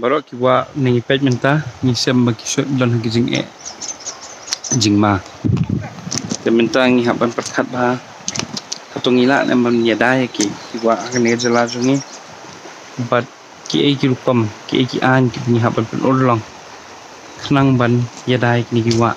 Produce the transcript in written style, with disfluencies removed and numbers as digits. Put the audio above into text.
Baru kiwa ning pet menta ni sem bagi shot don gijing jingma. Menta ngi haban perkat ba katungila nemban yadai kiwa akan jala jungi. But ki rupam ki an ki ni haban pen ulong. Kenang ban yadai ni kiwa.